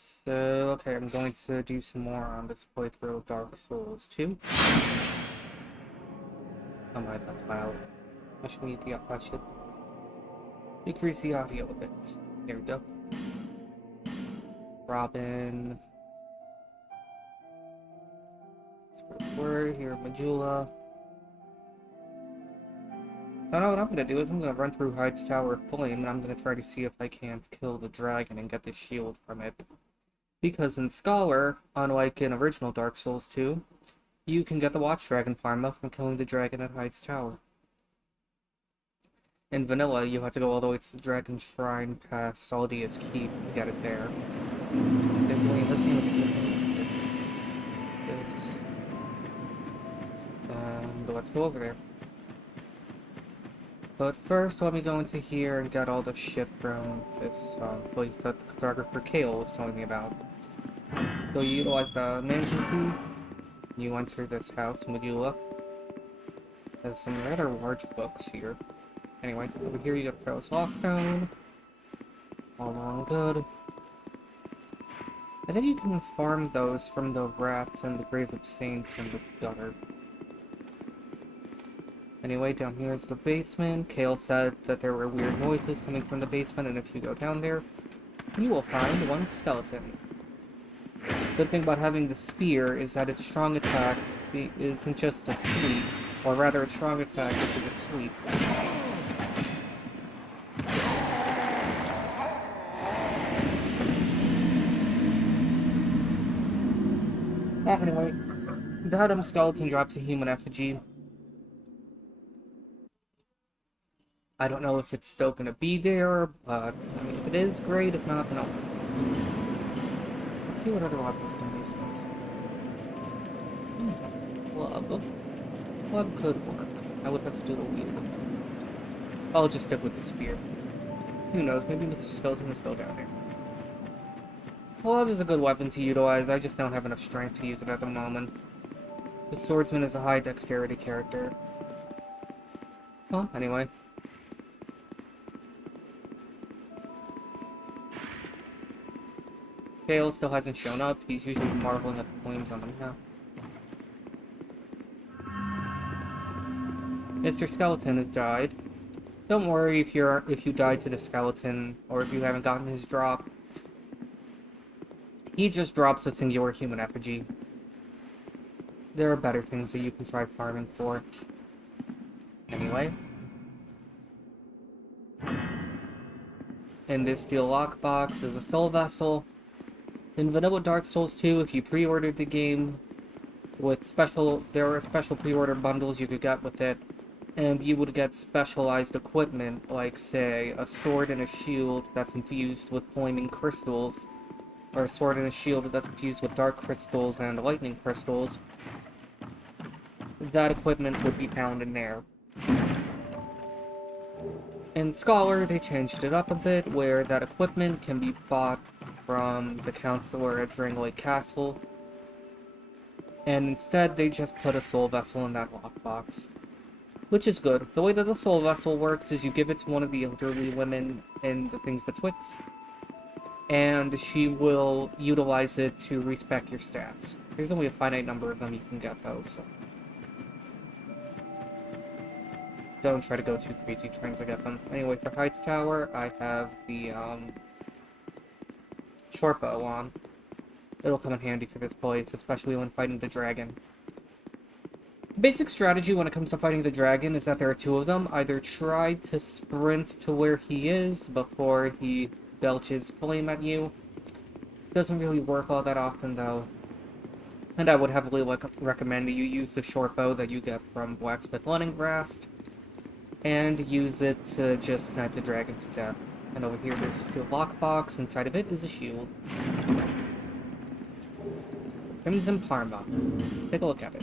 So, okay, I'm going to do some more on this playthrough of Dark Souls 2. Oh my, that's loud. I should decrease the audio a bit. There we go. Robin. Word here, Majula. So now what I'm gonna do is I'm gonna run through Hyde's Tower of Flame, and I'm gonna try to see if I can't kill the dragon and get the shield from it. Because in Scholar, unlike in original Dark Souls 2, you can get the Watch Dragon Pharma from killing the dragon at Hyde's Tower. In Vanilla, you have to go all the way to the Dragon Shrine past Saldia's Keep to get it there. In this game, it's different. This. And let's go over there. But first, let me go into here and get all the shit from this place that the cartographer Kale was telling me about. So you utilize the mansion key, you enter this house, Majula. There's some rather large books here. Anyway, over here you get Pharaoh's Lockstone. All on good. I think you can farm those from the rats and the Grave of Saints and the gutter. Anyway, down here is the basement. Kale said that there were weird noises coming from the basement, and if you go down there, you will find one skeleton. Good thing about having the spear is that its strong attack isn't just a sweep, or rather its strong attack is a sweep. Anyway, the Adam skeleton drops a human effigy. I don't know if it's still gonna be there, but I mean, if it is, great. If not, then I'll... Let's see what other weapons can these ones. Club. Club could work. I would have to do a weird. I'll just stick with the spear. Who knows? Maybe Mr. Skeleton is still down there. Club is a good weapon to utilize. I just don't have enough strength to use it at the moment. The swordsman is a high dexterity character. Well, anyway. Kale still hasn't shown up. He's usually marveling at the flames on them now. Mr. Skeleton has died. Don't worry if you died to the skeleton or if you haven't gotten his drop. He just drops a singular human effigy. There are better things that you can try farming for. Anyway. In this steel lockbox is a soul vessel. In Vanilla Dark Souls 2, if you pre-ordered the game with there are special pre-order bundles you could get with it, and you would get specialized equipment, like, say, a sword and a shield that's infused with flaming crystals, or a sword and a shield that's infused with dark crystals and lightning crystals. That equipment would be found in there. In Scholar, they changed it up a bit, where that equipment can be bought from the counselor at Drangleic Castle, and instead they just put a soul vessel in that lockbox. Which is good. The way that the soul vessel works is you give it to one of the elderly women in the Things Betwixt, and she will utilize it to respec your stats. There's only a finite number of them you can get though, so don't try to go too crazy trying to get them. Anyway, for Hyde's Tower, I have the short bow on. It'll come in handy for this place, especially when fighting the dragon. The basic strategy when it comes to fighting the dragon is that there are two of them. Either try to sprint to where he is before he belches flame at you. Doesn't really work all that often though. And I would heavily recommend that you use the short bow that you get from Blacksmith Leningrast, and use it to just snipe the dragon to death. And over here there's a steel lockbox. Inside of it is a shield. Crimson Parma. Take a look at it.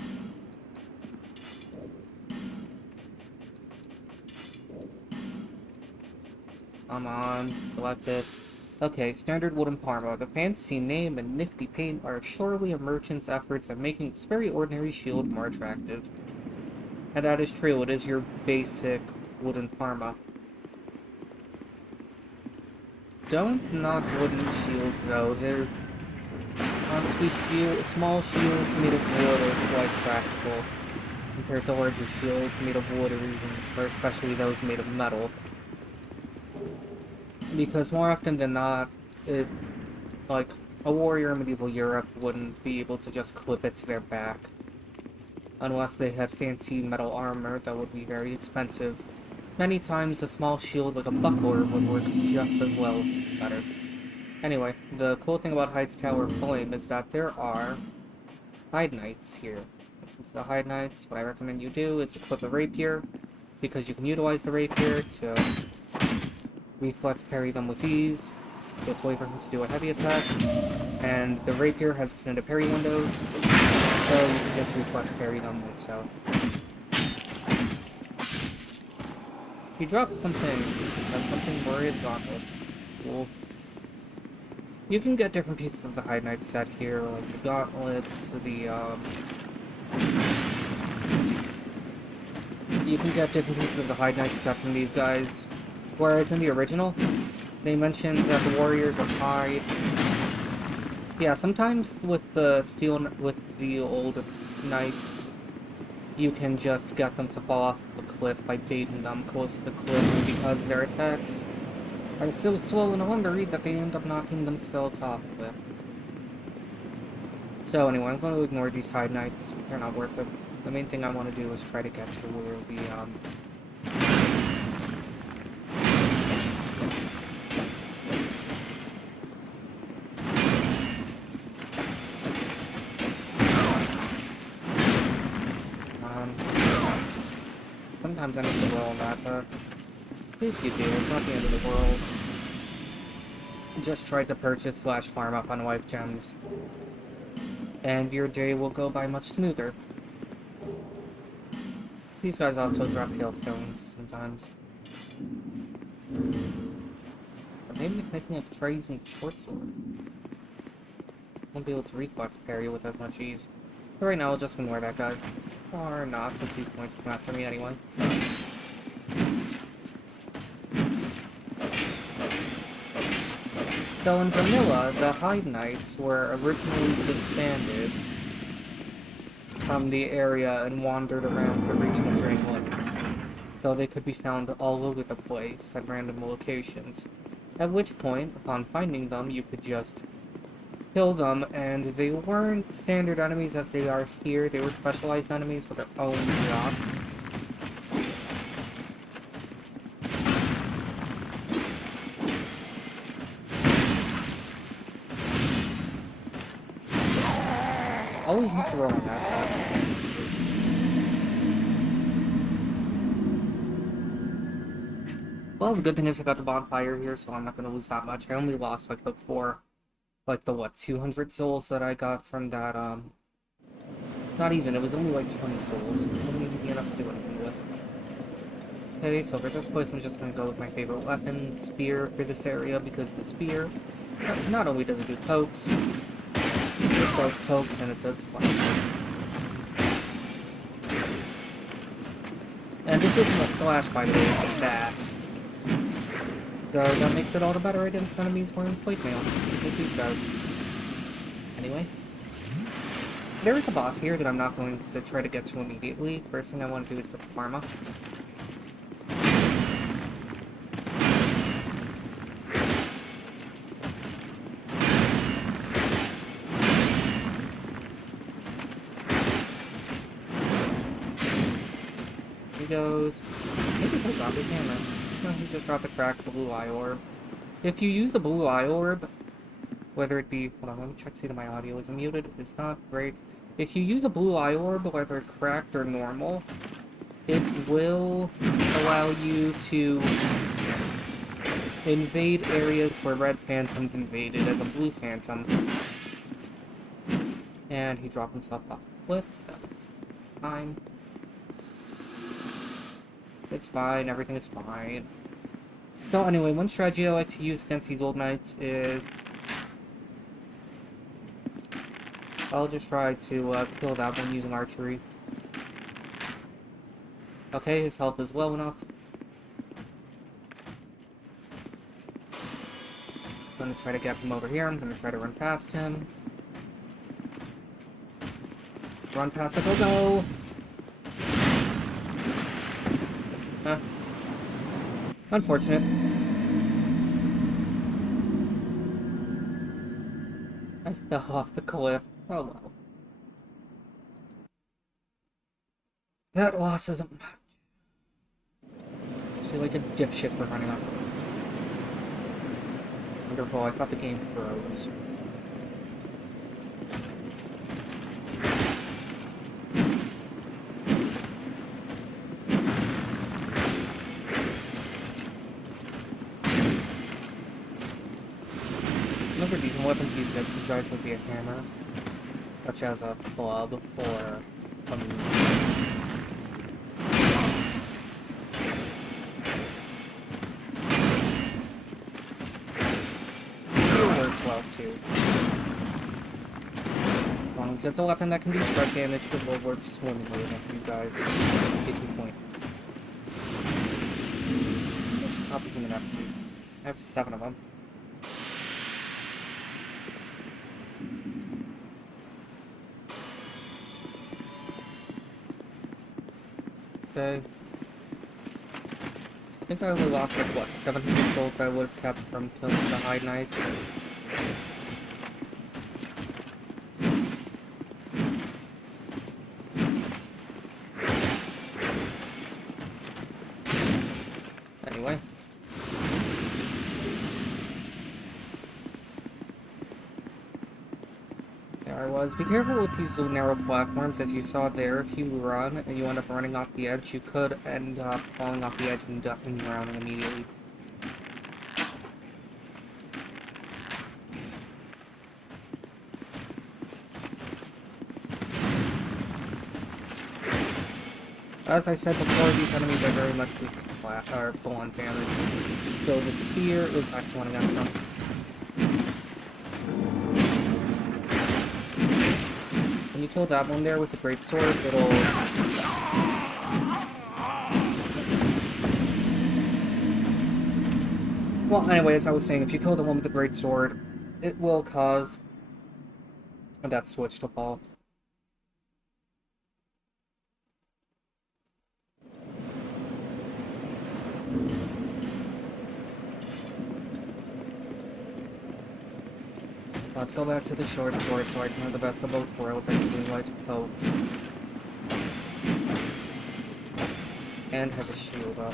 Come on, select it. Okay, standard wooden Parma. The fancy name and nifty paint are surely a merchant's efforts at making this very ordinary shield more attractive. And that is true, it is your basic wooden Parma. Don't knock wooden shields, though. honestly, small shields made of wood are quite practical compared to larger shields made of wood or especially those made of metal. Because more often than not, like, a warrior in medieval Europe wouldn't be able to just clip it to their back. Unless they had fancy metal armor that would be very expensive. Many times a small shield like a buckler would work just as well, better. Anyway, the cool thing about Hyde's Tower Flame is that there are Hyde Knights here. When it comes to the Hyde Knights, what I recommend you do is equip a rapier, because you can utilize the rapier to reflex parry them with ease. Just wait for him to do a heavy attack, and the rapier has extended parry windows, so you can just reflex parry them with so. He dropped something. That's something Warrior's Gauntlets. Cool. You can get different pieces of the Hyde Knight set here, like the gauntlets, you can get different pieces of the Hyde Knight set from these guys. Whereas in the original, they mentioned that the warriors are Hyde. Yeah, sometimes with the old knights, you can just get them to fall off the cliff by baiting them close to the cliff, because their attacks are so slow and lumbery that they end up knocking themselves off of it. So anyway, I'm going to ignore these Hyde Knights. They're not worth it. The main thing I want to do is try to get to where the, sometimes I need to roll on that, but please keep it. It's not the end of the world. Just try to purchase / farm up on life gems, and your day will go by much smoother. These guys also drop hailstones sometimes. Or maybe if making a trays and short sword. Won't be able to reflex parry with as much ease. But right now I'll just ignore that guy. Or not, since these points come after me anyway. So in vanilla, the Hyde Knights were originally disbanded from the area and wandered around the region of Drain Lake, though they could be found all over the place at random locations. At which point, upon finding them, you could just kill them, and they weren't standard enemies as they are here. They were specialized enemies with their own drops. Always miss the roll on that. Well, the good thing is I got the bonfire here, so I'm not going to lose that much. I only lost like the 200 souls that I got from that, not even, it was only like 20 souls. It wouldn't even be enough to do anything with. Okay, so for this place I'm just going to go with my favorite weapon, spear, for this area, because the spear, not only does it do pokes, it does pokes and it does slashes. And this isn't a slash, by the way, it's a dash. So that makes it all the better against enemies wearing plate mail. Because these guys. Anyway. There is a boss here that I'm not going to try to get to immediately. First thing I want to do is get the Pharma. Goes. Maybe he'll drop his hammer. No, he just dropped a cracked blue eye orb. If you use a blue eye orb, whether it be, hold on, let me check to see that my audio is muted. It's not great. If you use a blue eye orb, whether cracked or normal, it will allow you to invade areas where red phantoms invaded as a blue phantom. And he dropped himself off the cliff. That's fine. It's fine, everything is fine. So anyway, one strategy I like to use against these old knights is I'll just try to kill that one using archery. Okay, his health is low enough. I'm gonna try to get him over here. I'm gonna try to run past him. run past the go-go! Huh. Unfortunate. I fell off the cliff. Oh well. That loss isn't much. I feel like a dipshit for running off. Wonderful, I thought the game froze. Another decent weapons used against these guys would be a hammer, such as a club or a works well too. As long as it's a weapon that can do strike damage, it will work swimmingly enough for you guys. Case in point. I should probably do enough. I have 7 of them. Okay. I think I only lost like what, 700 gold that I would have kept from killing the High Knight. Anyway. There I was. Be careful with these narrow platforms. As you saw there, if you run and you end up running off the edge, you could end up falling off the edge and drowning immediately. As I said before, these enemies are very much weak to splash, or full-on damage, so the spear is excellent against them. When you kill that one there with the greatsword, it'll... Well, anyway, as I was saying, if you kill the one with the greatsword, it will cause that switch to fall. Let's go back to the short sword so I can have the best of both worlds. I can utilize both. And have a shield up.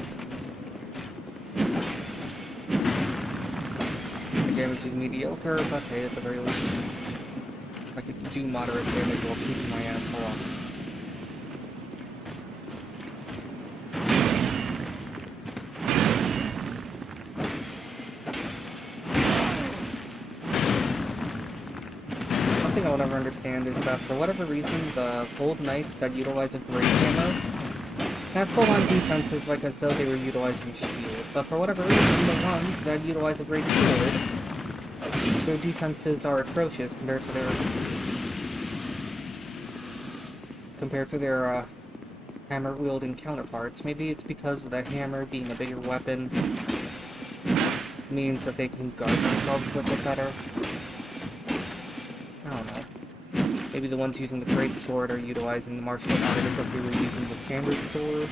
The damage is mediocre, but hey, at the very least, I could do moderate damage while keeping my asshole up. One thing I will never understand is that for whatever reason, the gold knights that utilize a great hammer have full-on defenses like as though they were utilizing shield, but for whatever reason, the ones that utilize a great sword, their defenses are atrocious compared to their hammer-wielding counterparts. Maybe it's because the hammer, being a bigger weapon, means that they can guard themselves with it better. I don't know. Maybe the ones using the great sword are utilizing the martial art as if they were using the standard sword.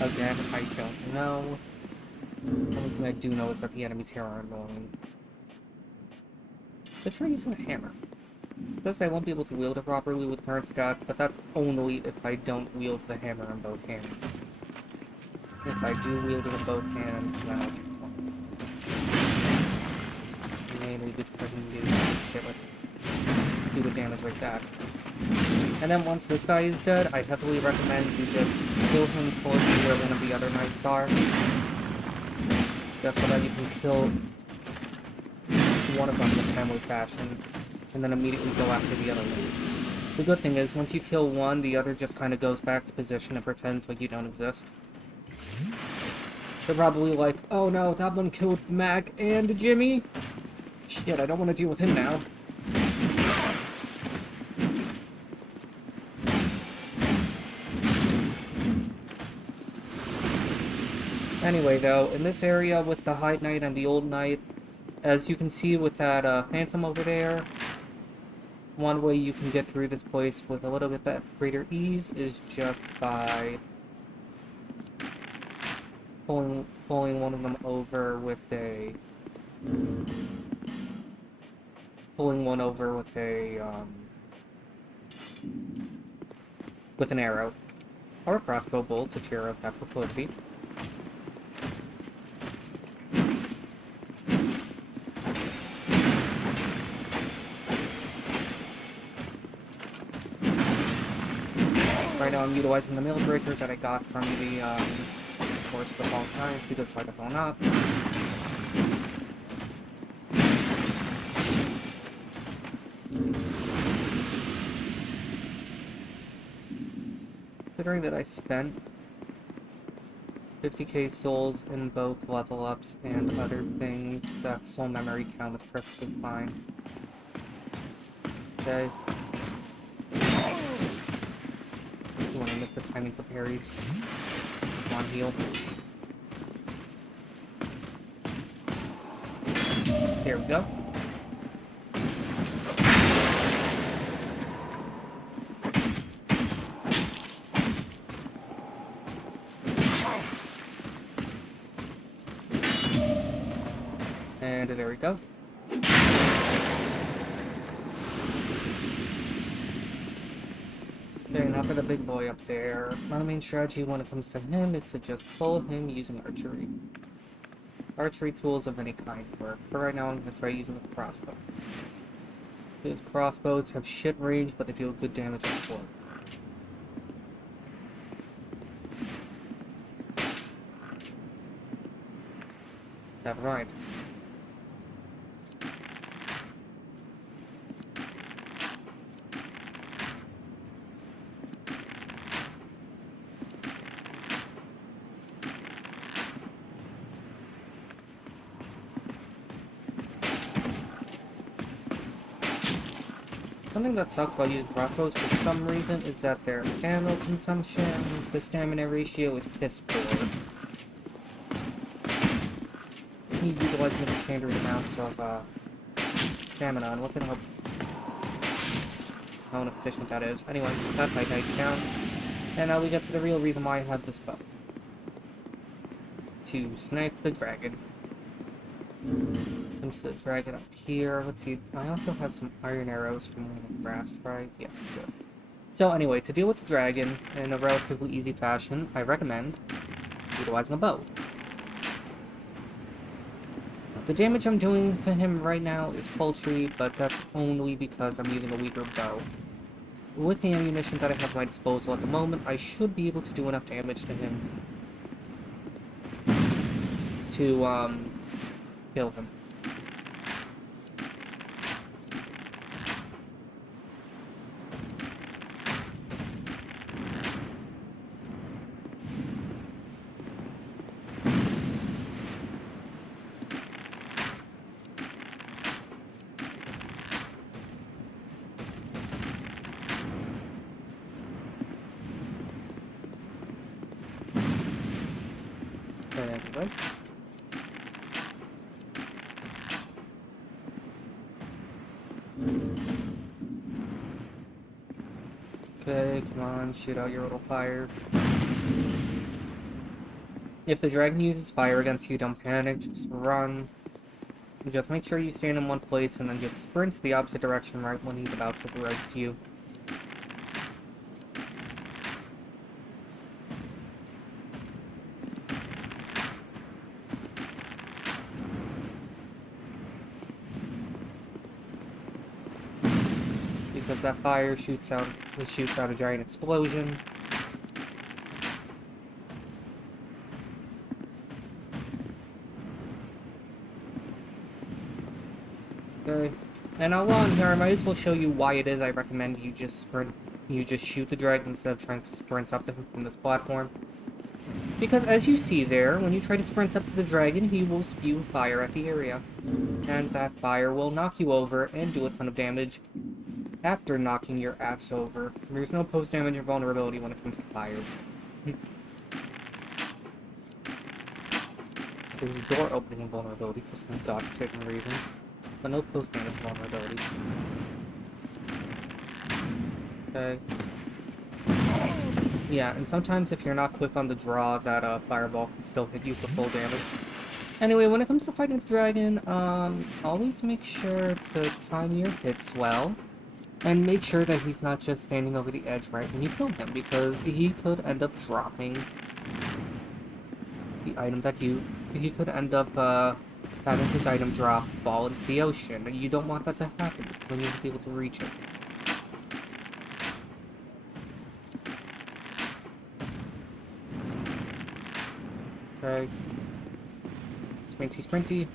Again, I don't know. The only thing I do know is that the enemies here are annoying. Let's try using a hammer. Thus, I won't be able to wield it properly with current stats, but that's only if I don't wield the hammer in both hands. If I do wield it in both hands, then I'll be fine. Mainly because I can do the damage like that. And then once this guy is dead, I heavily recommend you just kill him close to where one of the other knights are. Just so that you can kill one of them in a timely fashion, and then immediately go after the other one. The good thing is, once you kill one, the other just kind of goes back to position and pretends like you don't exist. They're probably like, oh no, that one killed Mac and Jimmy? Shit, I don't want to deal with him now. Anyway, though, in this area with the High Knight and the Old Knight, as you can see with that Phantom over there, one way you can get through this place with a little bit greater ease is just by pulling one of them over with a with an arrow or a crossbow bolt if you're of that proclivity. Right now I'm utilizing the mill breaker that I got from the Force of All Times because why the hell not? Considering that I spent 50k souls in both level ups and other things, that soul memory count is perfectly fine. Okay. When I miss the timing for parries. Come on, heal. There we go. And there we go. Okay, now for the big boy up there. My main strategy when it comes to him is to just pull him using archery. Archery tools of any kind work, but right now I'm going to try using a crossbow. These crossbows have shit range, but they deal good damage on foot. That right. Something that sucks about using crossbows for some reason is that their ammo consumption to stamina ratio is piss poor. You utilize the standard amounts of stamina, and look at how inefficient that is. Anyway, that fight dies down, and now we get to the real reason why I have this bow. To snipe the dragon. Comes the dragon up here. Let's see. I also have some iron arrows from grass, right? Yeah, good. So anyway, to deal with the dragon in a relatively easy fashion, I recommend utilizing a bow. The damage I'm doing to him right now is paltry, but that's only because I'm using a weaker bow. With the ammunition that I have at my disposal at the moment, I should be able to do enough damage to him to kill him. Anyway. Okay, come on, shoot out your little fire. If the dragon uses fire against you, don't panic, just run. Just make sure you stand in one place and then just sprint the opposite direction right when he's about to roast you. Because that fire shoots out a giant explosion. Okay. And now while I'm here, I might as well show you why it is I recommend you just shoot the dragon instead of trying to sprint up to him from this platform. Because as you see there, when you try to sprint up to the dragon, he will spew fire at the area. And that fire will knock you over and do a ton of damage after knocking your ass over. There's no post-damage or vulnerability when it comes to fire. There's a door opening vulnerability for some godforsaken reason, but no post-damage vulnerability. Okay. Yeah, and sometimes if you're not quick on the draw, that fireball can still hit you for full damage. Anyway, when it comes to fighting the dragon, always make sure to time your hits well. And make sure that he's not just standing over the edge right when you kill him, because he could end up dropping the item that he could end up, having his item drop fall into the ocean, and you don't want that to happen, because then you have to be able to reach it. Okay. Sprinty.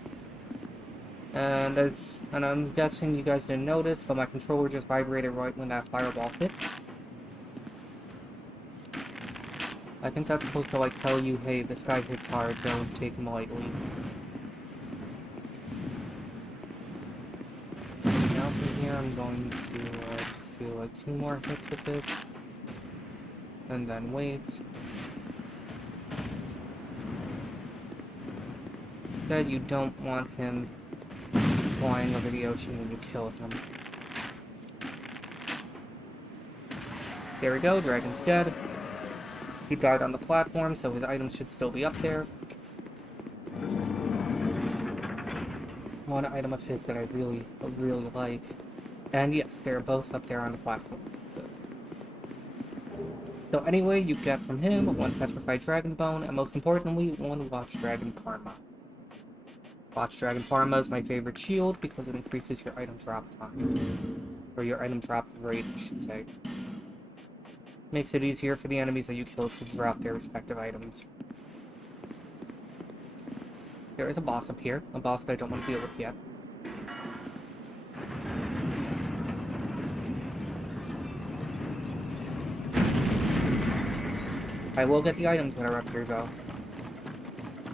And I'm guessing you guys didn't notice, but my controller just vibrated right when that fireball hit. I think that's supposed to like tell you, hey, this guy hits hard, don't take him lightly. Now from here I'm going to just do like 2 more hits with this. And then wait. That you don't want him flying over the ocean when you kill him. There we go, dragon's dead. He died on the platform, so his items should still be up there. One item of his that I really like. And yes, they're both up there on the platform. Good. So anyway, you get from him 1 petrified dragon bone, and most importantly, 1 watch dragon karma. Watch Dragon Pharma is my favorite shield because it increases your item drop time. Or your item drop rate, I should say. Makes it easier for the enemies that you kill to drop their respective items. There is a boss up here, a boss that I don't want to deal with yet. I will get the items that are up here though.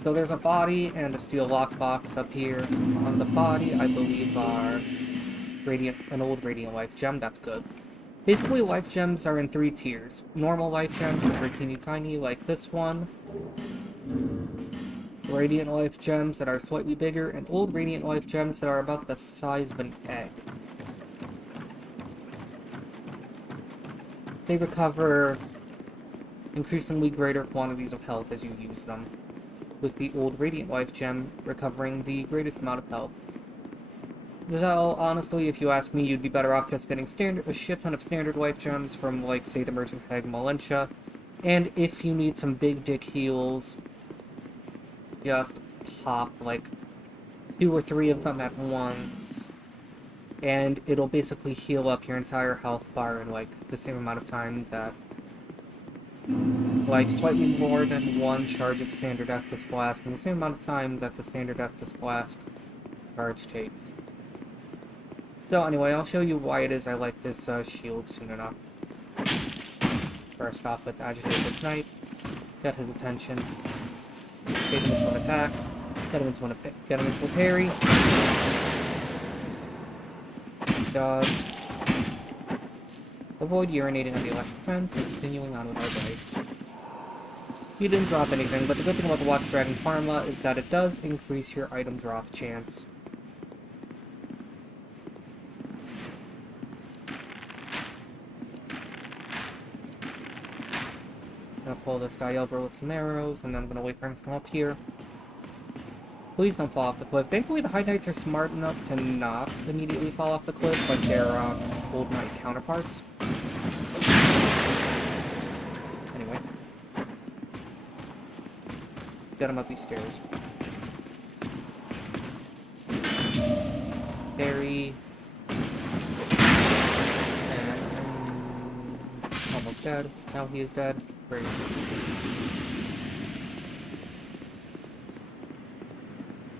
So there's a body and a steel lockbox up here. On the body, I believe, are an old Radiant Life Gem. That's good. Basically, Life Gems are in 3 tiers. Normal Life Gems, which are teeny tiny, like this one. Radiant Life Gems that are slightly bigger, and old Radiant Life Gems that are about the size of an egg. They recover increasingly greater quantities of health as you use them, with the old Radiant Life Gem recovering the greatest amount of health. Well, honestly, if you ask me, you'd be better off just getting a shit ton of standard Life Gems from, like, say, the Merchant Hag Malentia. And if you need some big dick heals, just pop, like, 2 or 3 of them at once, and it'll basically heal up your entire health bar in, like, the same amount of time that... like, slightly more than 1 charge of Standard Estus Flask in the same amount of time that the Standard Estus Flask charge takes. So anyway, I'll show you why it is I like this shield soon enough. First off, let's agitate this knight, get his attention, get him into an attack, get him into a parry, dodge, avoid urinating on the electric fence, and continuing on with our day. You didn't drop anything, but the good thing about the Watch Dragon Pharma is that it does increase your item drop chance. I'm gonna pull this guy over with some arrows, and then I'm gonna wait for him to come up here. Please don't fall off the cliff. Thankfully, the High Knights are smart enough to not immediately fall off the cliff like their Old Knight counterparts. Anyway. Get him up these stairs. Barry. And almost dead. Now he is dead. Great.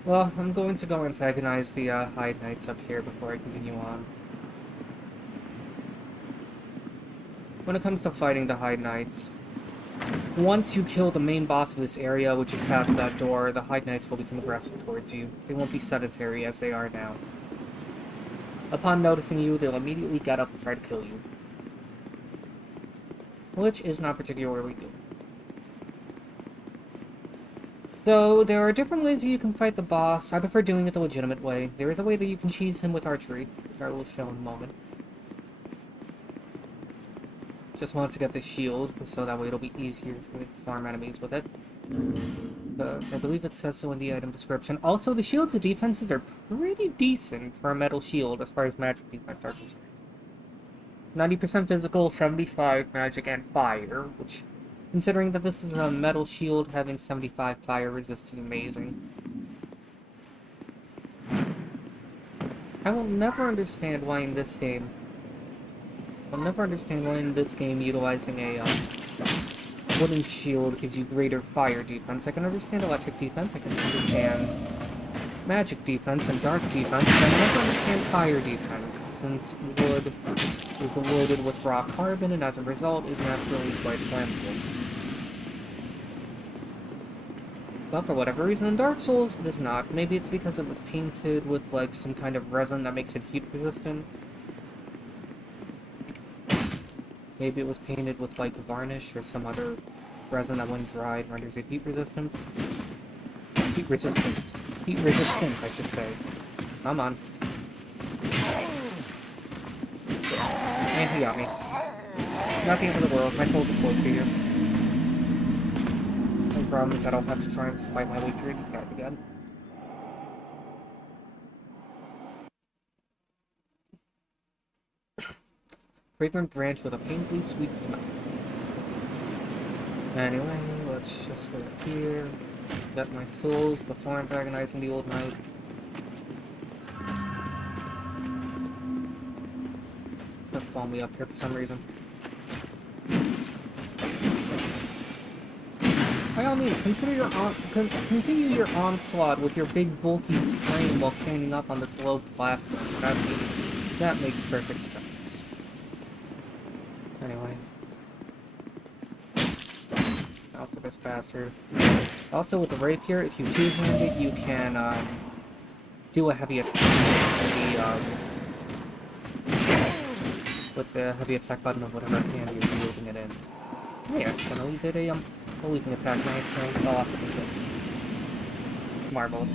Well, I'm going to go antagonize the High Knights up here before I continue on. When it comes to fighting the High Knights, once you kill the main boss of this area, which is past that door, the High Knights will become aggressive towards you. They won't be sedentary as they are now. Upon noticing you, they'll immediately get up and try to kill you. Which is not particularly good. So, there are different ways that you can fight the boss. I prefer doing it the legitimate way. There is a way that you can cheese him with archery, which I will show in a moment. Just want to get the shield, so that way it'll be easier to farm enemies with it. Because I believe it says so in the item description. Also, the shields and defenses are pretty decent for a metal shield as far as magic defense are concerned. 90% physical, 75 magic, and fire, which, considering that this is a metal shield, having 75 fire resist is amazing. I will never understand why in this game utilizing a wooden shield gives you greater fire defense. I can understand electric defense, I can understand magic defense and dark defense, but I never understand fire defense, since wood is loaded with raw carbon and as a result is naturally quite flammable. But for whatever reason in Dark Souls, it is not. Maybe it's because it was painted with like some kind of resin that makes it heat resistant. Maybe it was painted with like varnish or some other resin that when dried renders it heat resistance. Heat resistance, I should say. Come on. And he got me. Not the end of the world, my soul's a close to you. The problem is I don't have to try and fight my way through these guys again. Fragrant branch with a painfully sweet smell. Anyway, let's just go here, get my souls before antagonizing the old knight. It's follow me up here for some reason. By all means, continue your onslaught with your big bulky frame while standing up on this low platform. That makes perfect sense. Anyway. Out for this bastard. Also, with the rapier, if you two-handed, you can do a heavy attack with the heavy attack button of whatever hand you're wielding it in. Hey, accidentally did a leaping attack and I accidentally fell off the cliff. Marvelous.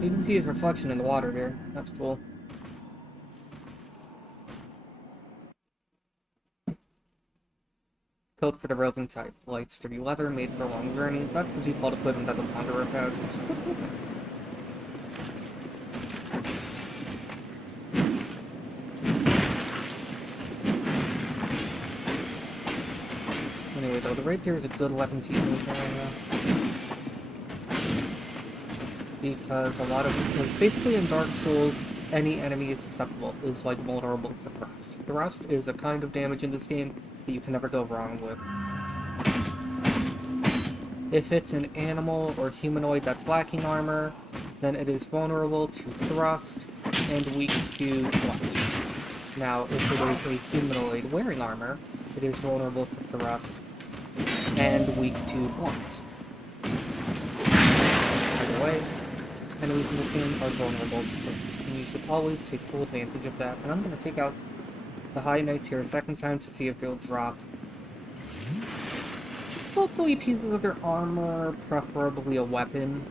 You can see his reflection in the water there. That's cool. Coat for the roving type. Light, sturdy leather, made for long journeys. That's the default equipment that the Wanderer has, which is good equipment. Anyway, though, the rapier is a good weapon to use in this area. Because a lot of... basically in Dark Souls, any enemy is susceptible, is like vulnerable to thrust. Thrust is a kind of damage in this game that you can never go wrong with. If it's an animal or humanoid that's lacking armor, then it is vulnerable to thrust and weak to clutch. Now, if it is a humanoid wearing armor, it is vulnerable to thrust and weak to blunt. Either way, enemies in this game are vulnerable to thrust, and you should always take full advantage of that. And I'm going to take out the High Knights here a second time to see if they'll drop hopefully pieces of their armor, preferably a weapon.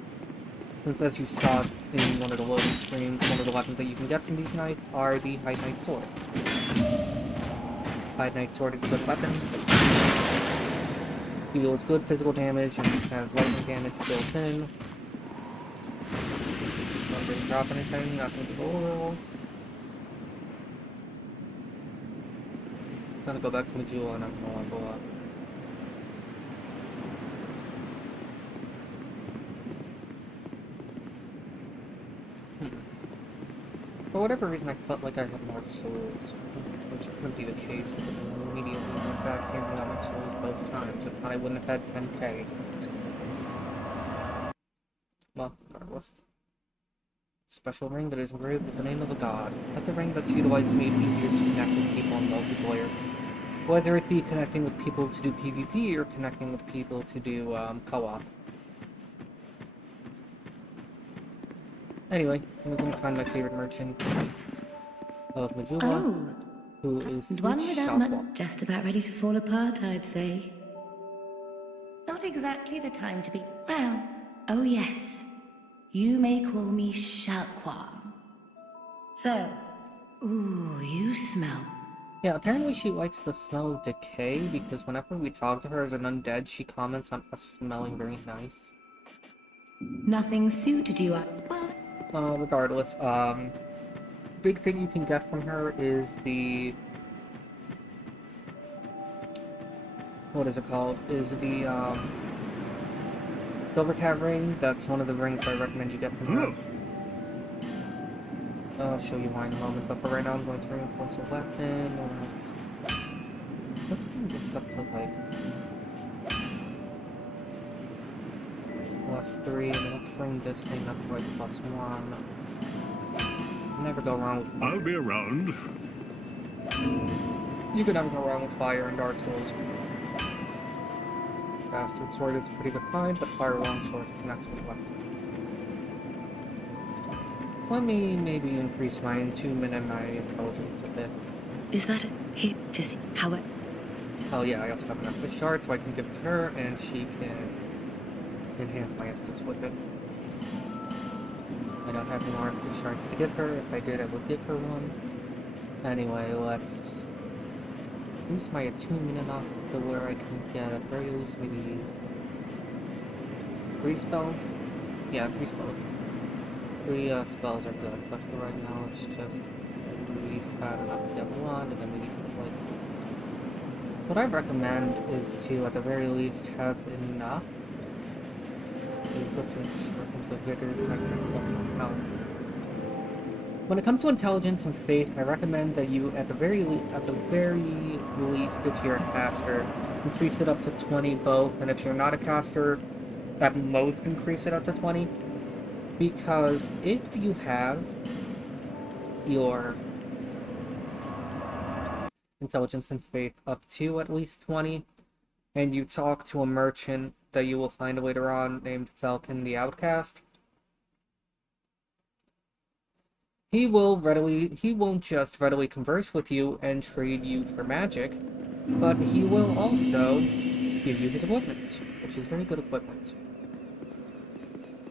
Since as you saw in one of the loading screens, one of the weapons that you can get from these knights are the High Knight Sword. High Knight Sword is a good weapon. Deals good physical damage and has lightning damage built in. Not going to drop anything, not going to roll. I'm gonna go back to Majula and I'm gonna want to go up. For whatever reason, I felt like I had more souls, which couldn't be the case because I immediately went back here and got my souls both times. If not, I wouldn't have had 10k. Well, regardless. Special ring that is engraved with the name of a god. That's a ring that's utilized to make it easier to connect with people in multiplayer. Whether it be connecting with people to do PvP or connecting with people to do co-op. Anyway, I'm going to find my favorite merchant of Majula, who is Sweet one without Shopwalk. just about ready to fall apart, I'd say. Not exactly the time to be... Well, oh yes. You may call me Shalqua. So, Ooh, you smell. Yeah, apparently she likes the smell of decay, because whenever we talk to her as an undead, she comments on us smelling very nice. Nothing suited you, well, Regardless, big thing you can get from her is the... what is it called? Is the, Silver Cat ring. That's one of the rings I recommend you get from her. I'll show you why in a moment, but for right now I'm going to reinforce a weapon. Let's bring this up to like +3, and then let's bring this thing up to like +1. You never go wrong with fire. I'll be around. You can never go wrong with fire in Dark Souls. Bastard Sword is a pretty good find, but Fire Longsword is an excellent weapon. Let me maybe increase my entombment and my intelligence a bit. is that a hit to see how it... Oh yeah, I also have enough fish shards, so I can give it to her, and she can enhance my Estus with it. I don't have any more Estus shards to give her. If I did, I would give her one. Anyway, let's boost my attunement enough to where I can get, at the very least, maybe 3 spells? Yeah, 3 spells. 3 spells are good, but for right now, it's just restart enough to get 1, and then maybe like... What I recommend is to, at the very least, have enough to put some strength into vigor so I can get my health. When it comes to intelligence and faith, I recommend that you, at the very least, if you're a caster, increase it up to 20 both, and if you're not a caster, at most increase it up to 20. Because if you have your intelligence and faith up to at least 20, and you talk to a merchant that you will find later on named Falcon the Outcast, he won't just readily converse with you and trade you for magic, but he will also give you his equipment, which is very good equipment.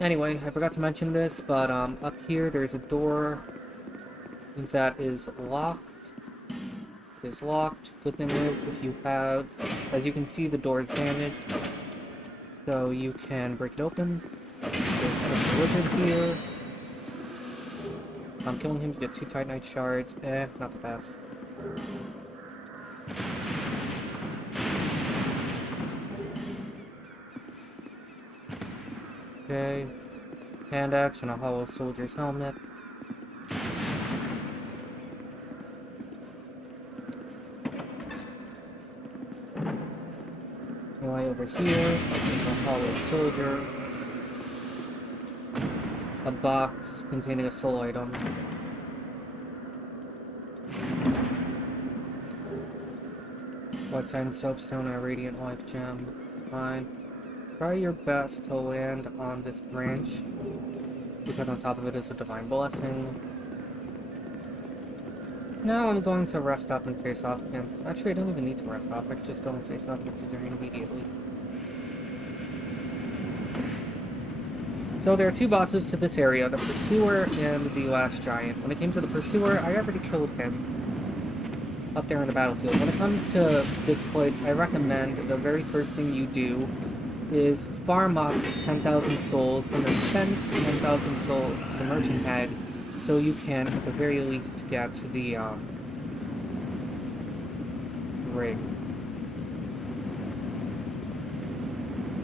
Anyway, I forgot to mention this, but up here there's a door that is locked. Is locked. Good thing is, if you have, as you can see, the door is damaged, so you can break it open. There's a wizard here. I'm killing him to get 2 Titanite shards. Not the best. Okay. Hand axe and a hollow soldier's helmet. Anyway, over here, there's a hollow soldier. A box containing a soul item. White-side soapstone and a radiant life gem. Fine. Try your best to land on this branch, because on top of it is a divine blessing. Now I'm going to rest up and face off against... Actually, I don't even need to rest off. I can just go and face off against the dragon immediately. So there are 2 bosses to this area, the Pursuer and the Last Giant. When it came to the Pursuer, I already killed him up there in the battlefield. When it comes to this place, I recommend the very first thing you do is farm up 10,000 souls and then spend 10,000 souls to the merchant head, so you can, at the very least, get to the ring.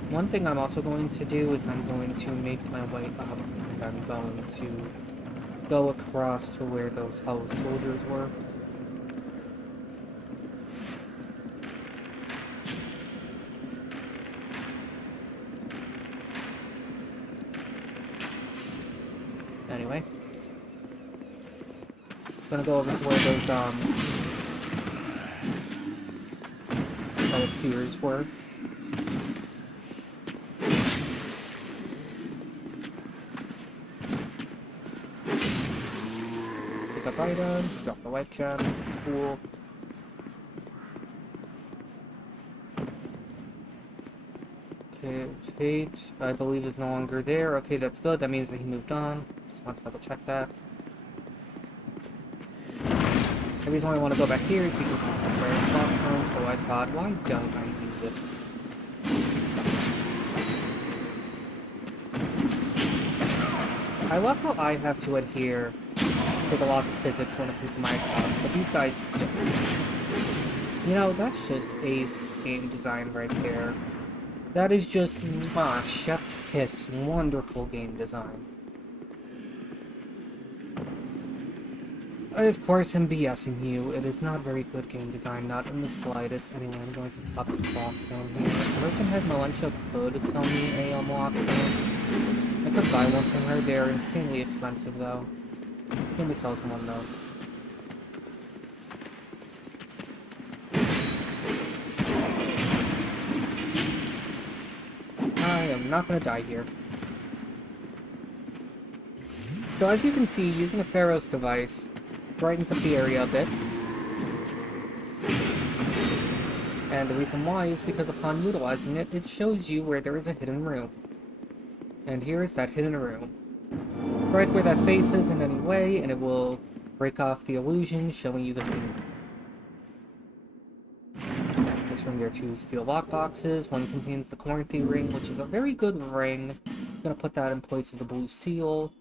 One thing I'm also going to do is I'm going to make my way up. I'm going to go across to where those hollow soldiers were. Anyway. Gonna go over to where those, spheres were. Pick up item, drop the life gem, cool. Okay, Fate, I believe is no longer there. Okay, that's good, that means that he moved on. Just want to double check that. The reason why I want to go back here is because it's a rare spot zone, so I thought, why don't I use it? I love how I have to adhere to the laws of physics when it comes to my attacks, but these guys don't. You know, that's just ace game design right there. That is just, chef's kiss, wonderful game design. I, of course, am BSing you. It is not very good game design, not in the slightest. Anyway, I'm going to pop this box down here. Merchant Head Melentia could sell me a lockstone. I could buy one from her. They're insanely expensive, though. Maybe sells one, though. I am not going to die here. So as you can see, using a Pharaoh's device brightens up the area a bit. And the reason why is because upon utilizing it, it shows you where there is a hidden room. And here is that hidden room. Right where that face is in any way, and it will break off the illusion, showing you the room. This room, there are 2 steel lockboxes. One contains the quarantine ring, which is a very good ring. I'm gonna put that in place of the blue seal,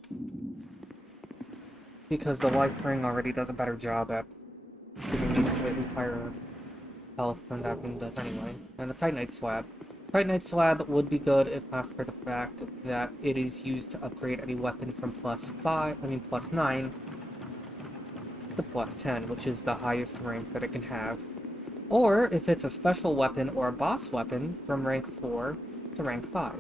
because the life ring already does a better job at giving me slightly higher health than that ring does anyway. And the Titanite slab. Titanite slab would be good if not for the fact that it is used to upgrade any weapon from plus 9 to plus 10, which is the highest rank that it can have. Or if it's a special weapon or a boss weapon from rank 4 to rank 5.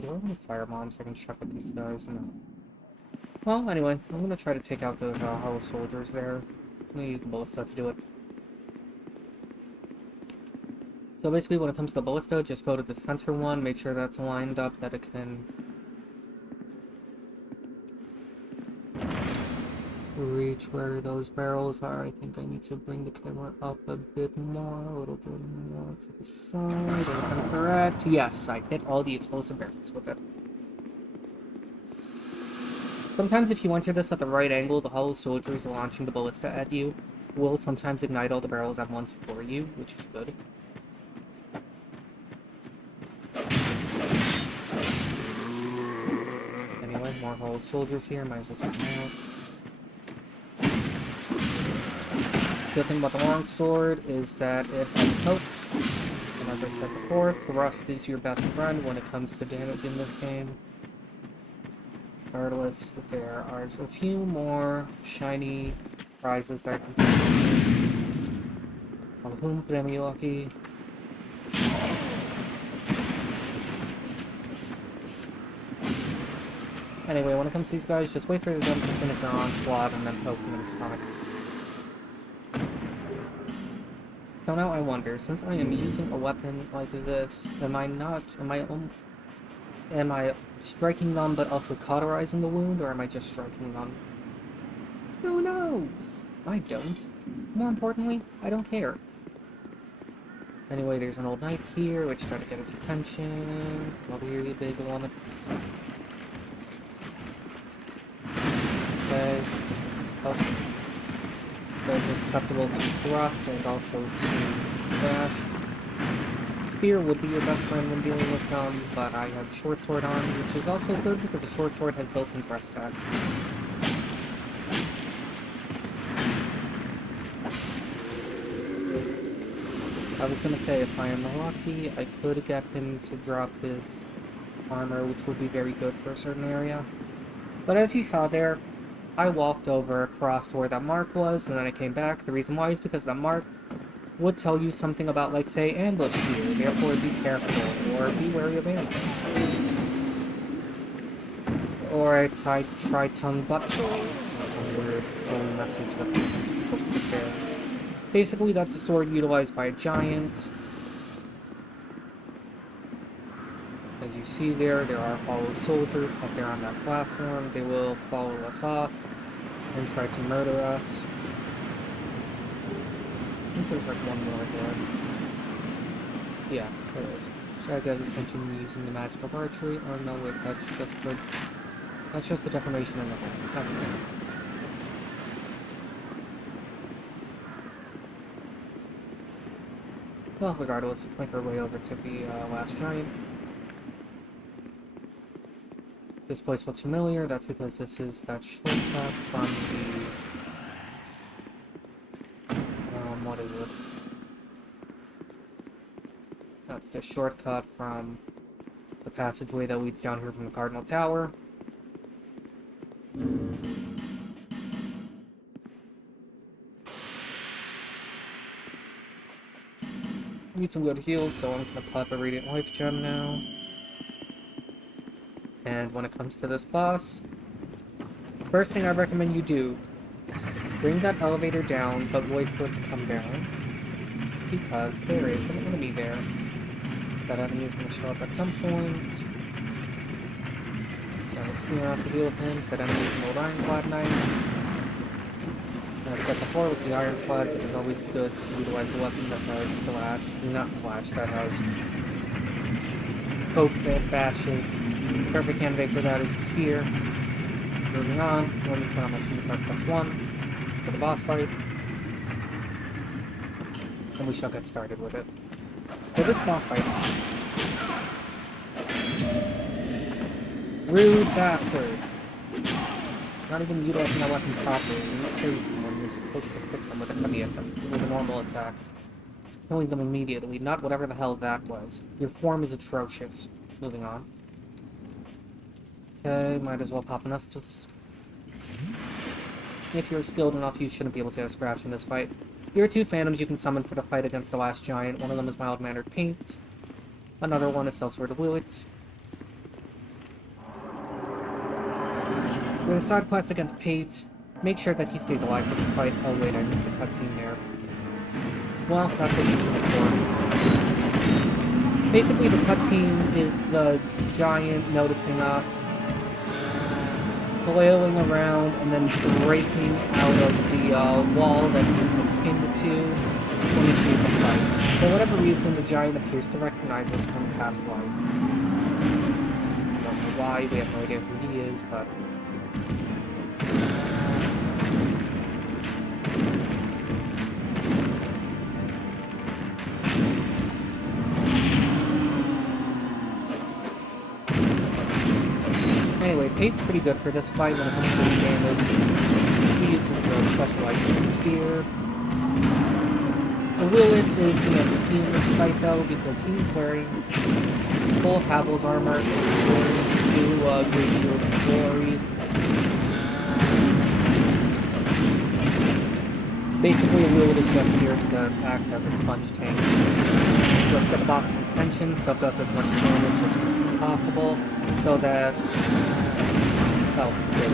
Do I have any fire bombs I can chuck at these guys? No. Well, anyway, I'm gonna try to take out those hollow soldiers there. I'm gonna use the ballista to do it. So basically, when it comes to the ballista, just go to the center one, make sure that's lined up, that it can reach where those barrels are. I think I need to bring the camera up a bit more, a little bit more to the side. If I'm correct, yes, I hit all the explosive barrels with it. Sometimes if you enter this at the right angle, the hollow soldiers launching the ballista at you will sometimes ignite all the barrels at once for you, which is good. Anyway, more hollow soldiers here, might as well take them out. The thing about the longsword is that it has hope, and as I said before, thrust is your best friend when it comes to damage in this game. Regardless, there are a few more shiny prizes that I can Alhum Premioki. Anyway, when it comes to these guys, just wait for them to finish their onslaught and then poke them in the stomach. So now I wonder, since I am using a weapon like this, am I striking them but also cauterizing the wound, or am I just striking them? Who knows? I don't. More importantly, I don't care. Anyway, there's an old knight here, which tried to get his attention. Come over here, you big lummox. Okay. Oh. They're susceptible to thrust and also to dash. Spear would be your best friend when dealing with them, but I have short sword on, which is also good because a short sword has built-in thrust attack. I was gonna say, if I am lucky, I could get him to drop his armor, which would be very good for a certain area. But as you saw there, I walked over across to where that mark was, and then I came back. The reason why is because that mark would tell you something about, like, say, ambush here, therefore be careful, or be wary of ambush. Or I try tongue butt. Some weird little message that there. Basically, that's a sword utilized by a giant. As you see there are hollow soldiers up there on that platform. They will follow us off and try to murder us. I think there's like one more there. Yeah, there is. Try to get his attention using the magic of archery. Oh no, wait, that's just good. That's just a deformation in the hole. Everything. Well, regardless, let's make our way over to the last giant. This place looks familiar. That's because this is that shortcut from the... what is it? That's the shortcut from the passageway that leads down here from the Cardinal Tower. Need some good heals, so I'm gonna pop a Radiant Life Gem now. And when it comes to this boss, first thing I recommend you do, bring that elevator down, but wait for it to come down. Because there is an enemy there. That enemy is going to show up at some point. Gonna smear off to deal with him, so that enemy is an old Ironclad Knight. As I said before, with the Ironclads, it is always good to utilize a weapon that has that has pokes and bashes. Perfect candidate for that is a spear. Moving on, let me put on my Scimitar +1 for the boss fight. And we shall get started with it. For this boss fight, rude bastard! Not even utilizing that weapon properly. When you carry someone, you're supposed to hit them with a heavy attack, with a normal attack. Killing them immediately, not whatever the hell that was. Your form is atrocious. Moving on. Okay, might as well pop an Estus. If you're skilled enough, you shouldn't be able to get a scratch in this fight. Here are two phantoms you can summon for the fight against the last giant. One of them is Mild-Mannered Paint. Another one is Sellsword of Lilith. With a side quest against Paint, make sure that he stays alive for this fight. Oh wait, I missed the cutscene there. Well, that's what YouTube is for. Basically, the cutscene is the giant noticing us, flailing around, and then breaking out of the wall that he's been pinned to when he shoots the fight. For whatever reason, the giant appears to recognize us from past life. I don't know why, we have no idea who he is, but... Anyway, Pate's pretty good for this fight when it comes to the damage. He uses a specialized spear. Lilith is the MVP in this fight though, because he's wearing full Havel's armor, and he's wearing two Great Shield of Glory. Basically, Lilith is just here to act as a sponge tank. Let's get the boss's attention, soak up as much damage as possible, so that... Oh, good.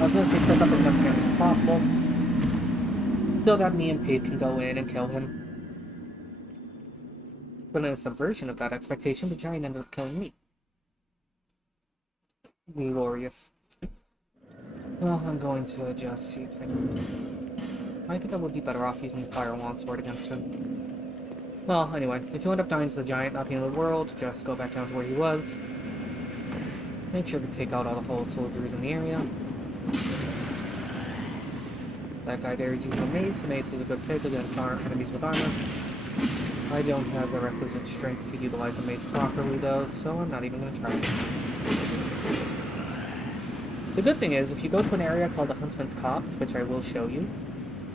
I was going to say soak up as much damage as possible, so that me and Pate can go in and kill him. But in a subversion of that expectation, the giant ended up killing me. Glorious. Well, I'm going to just see if I think I would be better off using the Fire Longsword against him. Well, anyway, if you end up dying to the giant, not the end of the world, just go back down to where he was. Make sure to take out all the whole soldiers in the area. That guy there is using a mace. The mace is a good pick against our enemies with armor. I don't have the requisite strength to utilize the mace properly though, so I'm not even going to try it. The good thing is, if you go to an area called the Huntsman's Copse, which I will show you,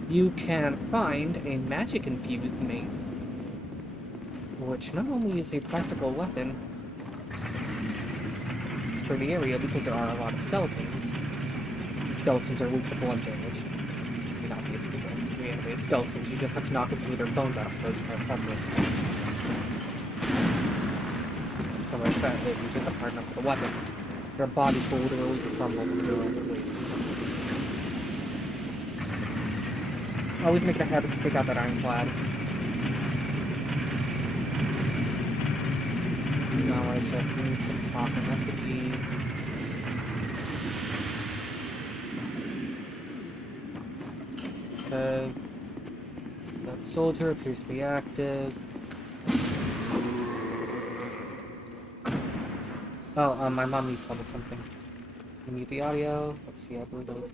you can find a magic-infused mace, which not only is a practical weapon for the area, because there are a lot of skeletons. Skeletons are weak to blunt damage. You're not able to reanimate skeletons, you just have to knock a few of their bones out, because they're helpless. So like that, if you get up hard enough with a weapon, their bodies will literally crumble with their own weight. Always make it a habit to take out that Ironclad. Now I just need to pop an effigy. Okay. That soldier appears to be active. Oh, my mom needs help with something. Mute the audio. Let's see how it goes.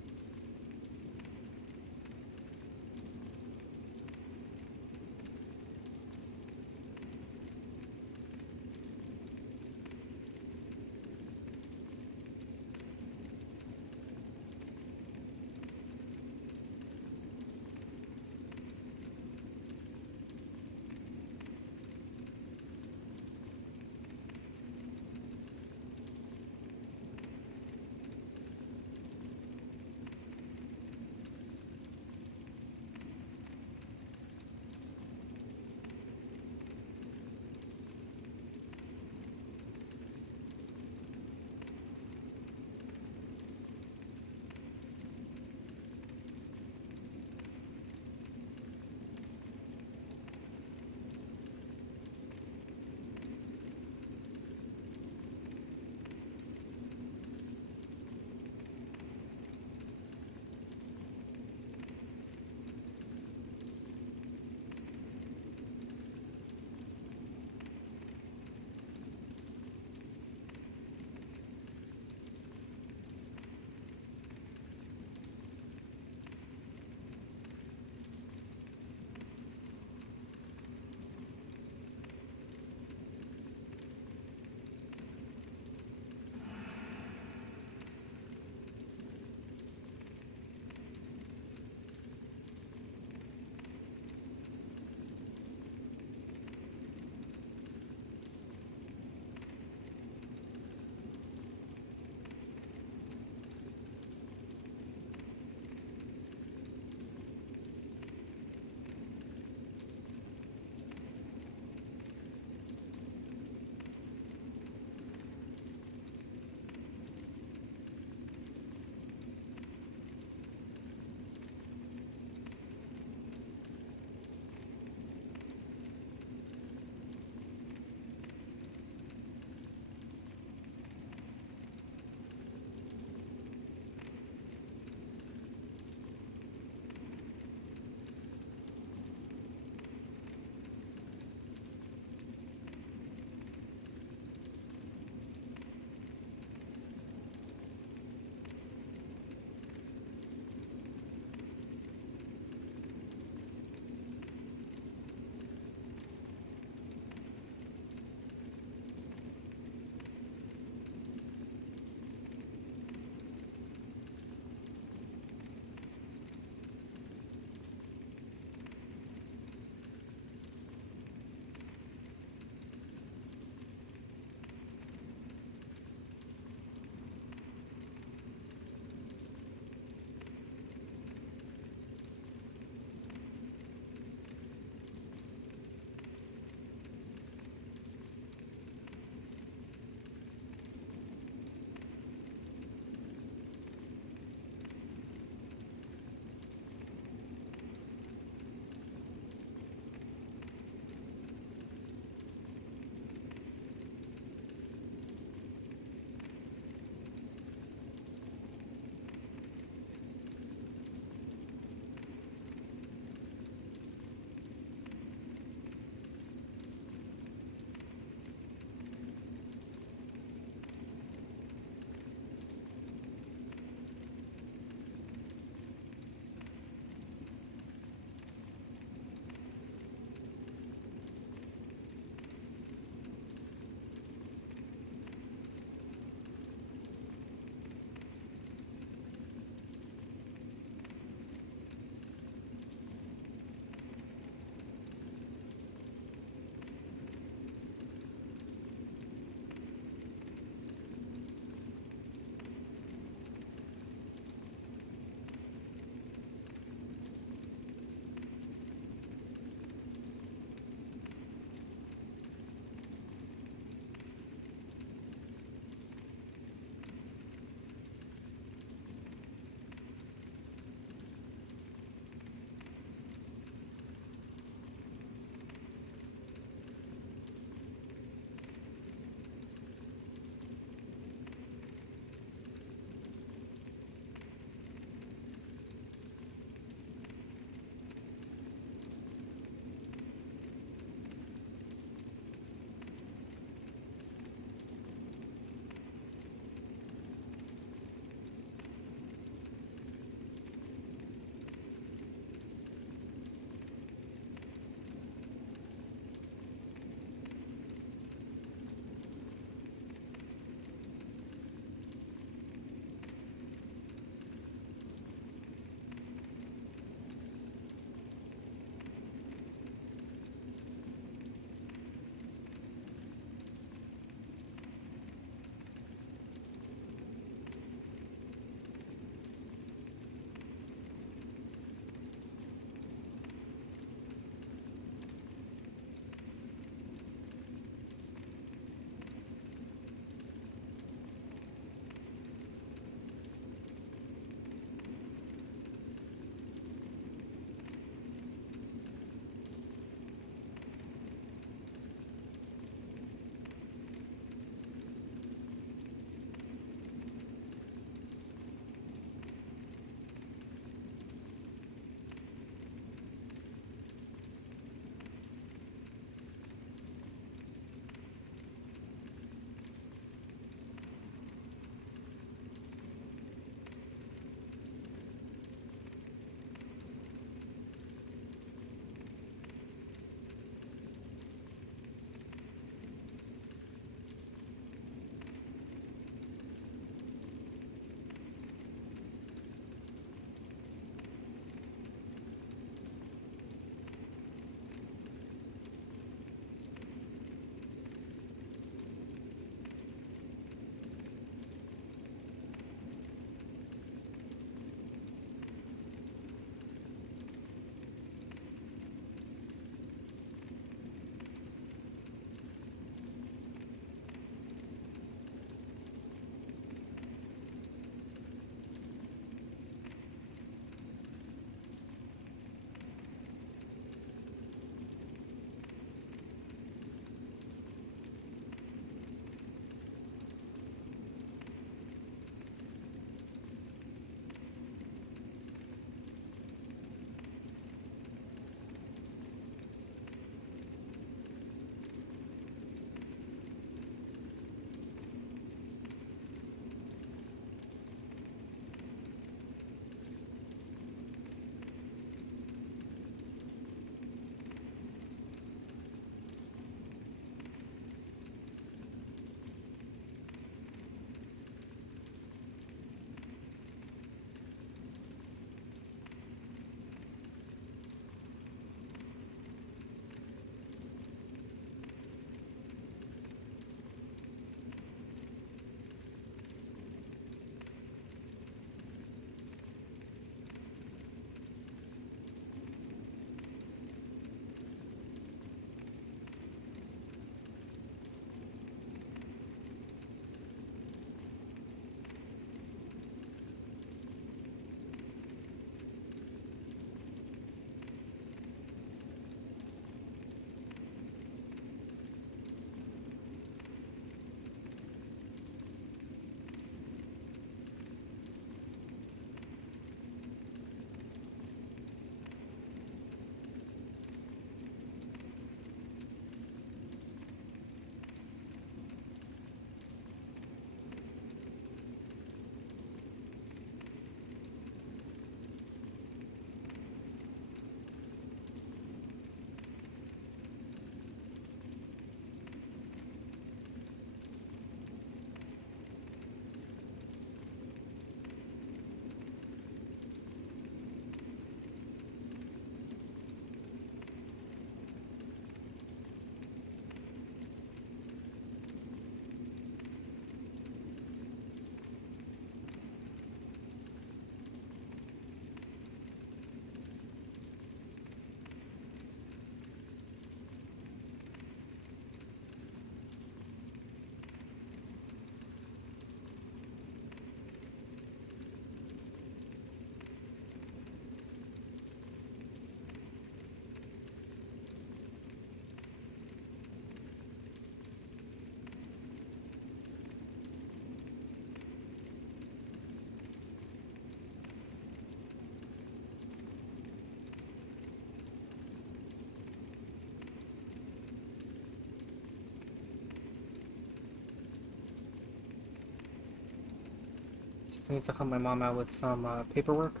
Just need to help my mom out with some paperwork.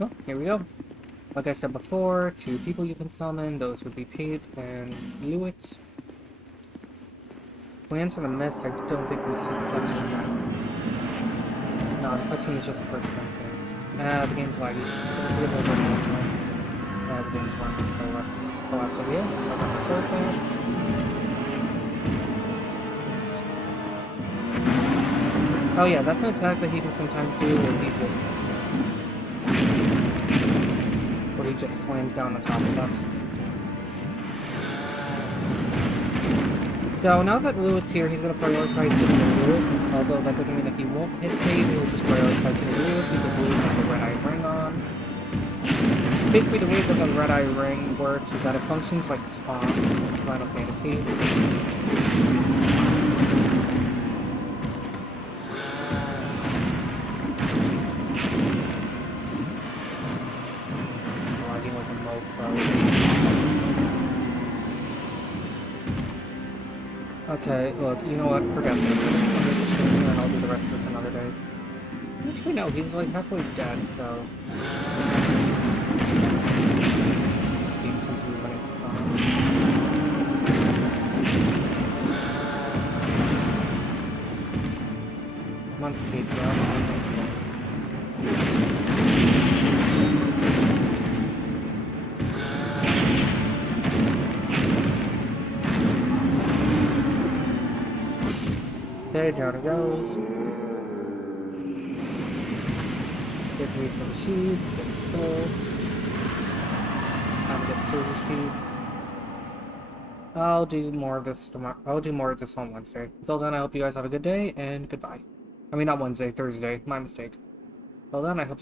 Oh, here we go. Like I said before, 2 people you can summon. Those would be Pate and Lewitt. Plans for the mist, I don't think we see the cutscene yet. No, the cutscene is just the first thing. The game's laggy. The game's running, so let's collapse OBS. I'll got my sword back. Oh yeah, that's an attack that he can sometimes do where he just slams down on top of us. So now that Lewitt's here, he's going to prioritize hitting Lewitt, although that doesn't mean that he won't hit Pate, he'll just prioritize hitting Lewitt because Lewitt has the red eye ring on. Basically, the way that the red eye ring works is that it functions like Tom in Final Fantasy. Lagging like a mofo. Okay, look, you know what? Forget this. I'm just streaming and I'll do the rest of this another day. Actually, no, he's like halfway dead, so. Game seems to be running fine. Come on, Pete, okay, down it goes. Get these for the sheep, get the soul. Time to get the silver speed. I'll do more of this tomorrow. I'll do more of this on Wednesday. Until then, I hope you guys have a good day, and goodbye. I mean, not Wednesday, Thursday. My mistake. Until then, I hope